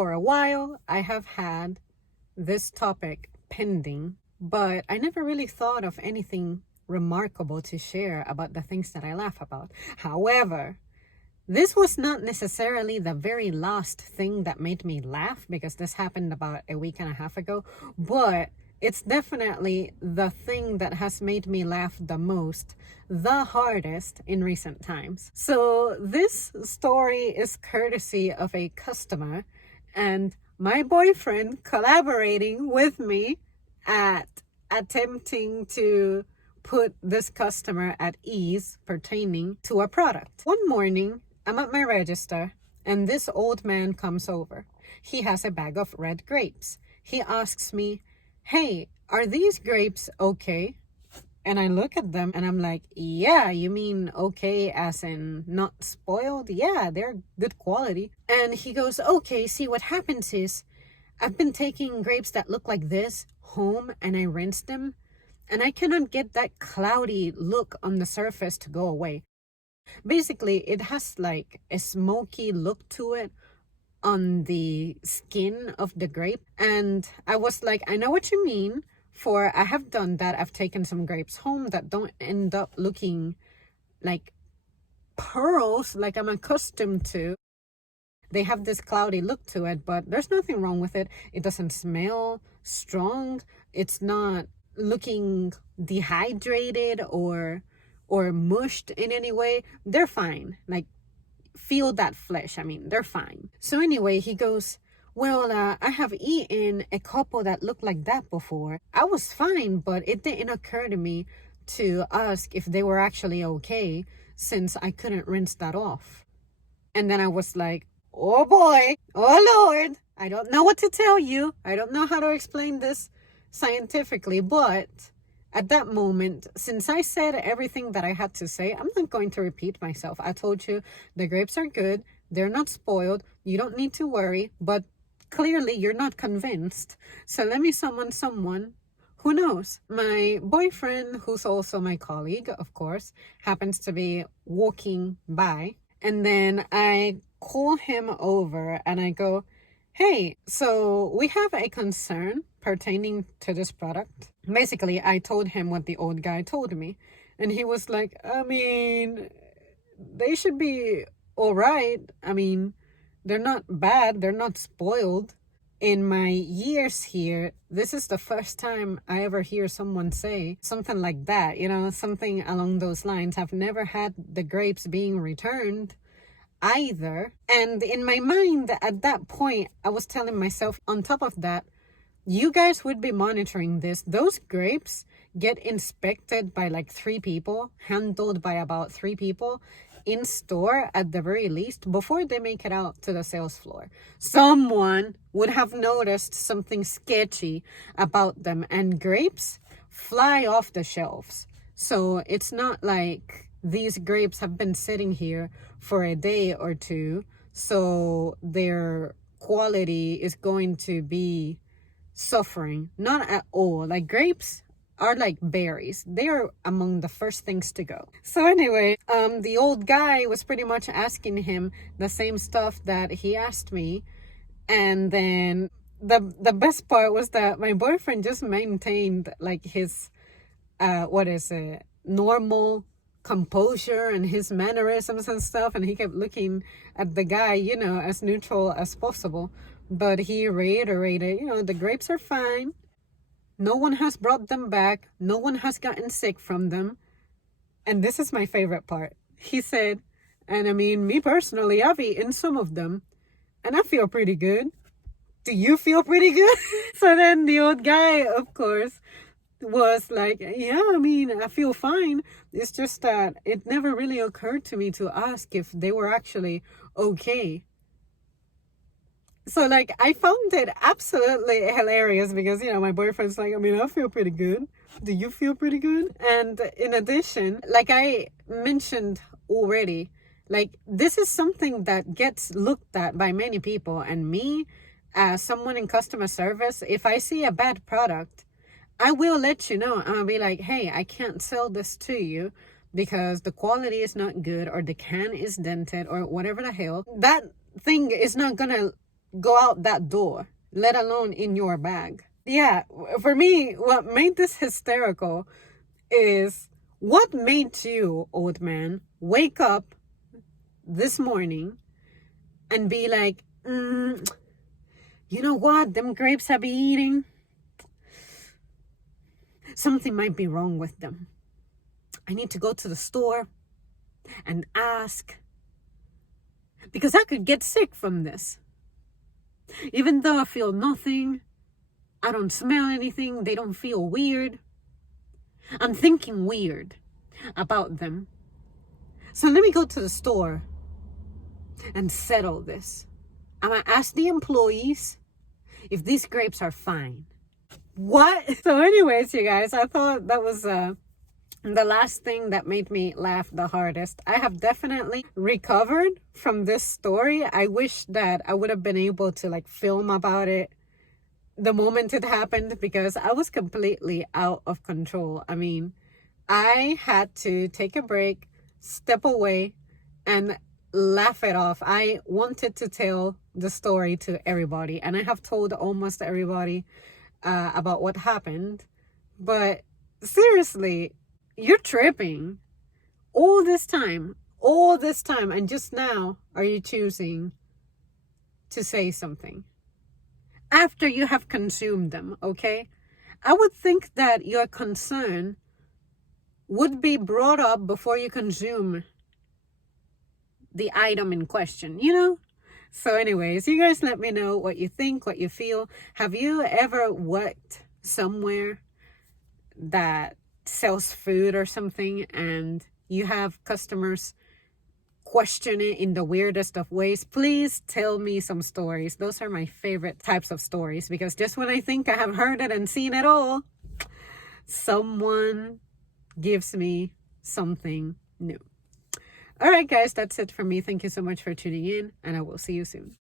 For a while, I have had this topic pending, but I never really thought of anything remarkable to share about the things that I laugh about. However, this was not necessarily the very last thing that made me laugh, because this happened about a week and a half ago, but it's definitely the thing that has made me laugh the most, the hardest in recent times. So this story is courtesy of a customer and my boyfriend collaborating with me at attempting to put this customer at ease pertaining to a product. One morning, I'm at my register and this old man comes over. He has a bag of red grapes. He asks me, "Hey, are these grapes okay?" And I look at them and I'm like, "Yeah, you mean okay as in not spoiled? Yeah, they're good quality." And he goes, "Okay, see, what happens is I've been taking grapes that look like this home and I rinse them and I cannot get that cloudy look on the surface to go away. Basically, it has like a smoky look to it on the skin of the grape." And I was like, "I know what you mean, for I have done that. I've taken some grapes home that don't end up looking like pearls like I'm accustomed to. They have this cloudy look to it, but there's nothing wrong with it. It doesn't smell strong. It's not looking dehydrated or mushed in any way. They're fine. Like, feel that flesh. I mean, they're fine." So anyway, he goes, "Well, I have eaten a couple that looked like that before. I was fine, but it didn't occur to me to ask if they were actually okay since I couldn't rinse that off." And then I was like, "Oh boy, oh Lord, I don't know what to tell you. I don't know how to explain this scientifically, but at that moment, since I said everything that I had to say, I'm not going to repeat myself. I told you the grapes are good. They're not spoiled. You don't need to worry, but clearly you're not convinced. So let me summon someone. Who knows?" My boyfriend, who's also my colleague, of course, happens to be walking by. And then I call him over and I go, "Hey, so we have a concern pertaining to this product." Basically, I told him what the old guy told me. And he was like, "I mean, they should be all right. I mean, they're not bad. They're not spoiled." In my years here, this is the first time I ever hear someone say something like that, something along those lines. I've never had the grapes being returned either. And in my mind at that point, I was telling myself, on top of that, you guys would be monitoring this. Those grapes get inspected by like 3 people, handled by about 3 people in store at the very least before they make it out to the sales floor. Someone would have noticed something sketchy about them, and grapes fly off the shelves. So it's not like these grapes have been sitting here for a day or two, so their quality is going to be suffering. Not at all. Like, grapes are like berries. They are among the first things to go. So anyway, the old guy was pretty much asking him the same stuff that he asked me. And then the best part was that my boyfriend just maintained like his normal composure and his mannerisms and stuff, and he kept looking at the guy, as neutral as possible. But he reiterated, the grapes are fine. No one has brought them back. No one has gotten sick from them. And this is my favorite part. He said, "And I mean, me personally, I've eaten some of them and I feel pretty good. Do you feel pretty good?" So then the old guy, of course, was like, "Yeah, I mean, I feel fine. It's just that it never really occurred to me to ask if they were actually okay." So, like, I found it absolutely hilarious because, my boyfriend's like, "I mean, I feel pretty good. Do you feel pretty good?" And in addition, like I mentioned already, like, this is something that gets looked at by many people. And me, as someone in customer service, if I see a bad product, I will let you know. I'll be like, "Hey, I can't sell this to you because the quality is not good, or the can is dented, or whatever the hell." That thing is not gonna go out that door, let alone in your bag. Yeah, for me, what made this hysterical is what made you, old man, wake up this morning and be like, you know what, them grapes I be eating, something might be wrong with them. I need to go to the store and ask, because I could get sick from this. Even though I feel nothing, I don't smell anything, they don't feel weird. I'm thinking weird about them. So let me go to the store and settle this. I'm gonna ask the employees if these grapes are fine. What? So anyways, you guys, I thought that was the last thing that made me laugh the hardest. I have definitely recovered from this story. I wish that I would have been able to like film about it the moment it happened, because I was completely out of control. I mean, I had to take a break, step away, and laugh it off. I wanted to tell the story to everybody, and I have told almost everybody about what happened. But seriously, you're tripping all this time, and just now are you choosing to say something after you have consumed them, okay? I would think that your concern would be brought up before you consume the item in question, you know? So anyways, you guys let me know what you think, what you feel. Have you ever worked somewhere that sells food or something and you have customers question it in the weirdest of ways? Please tell me some stories. Those are my favorite types of stories, because just when I think I have heard it and seen it all, someone gives me something new. All right, guys, that's it for me. Thank you so much for tuning in, and I will see you soon.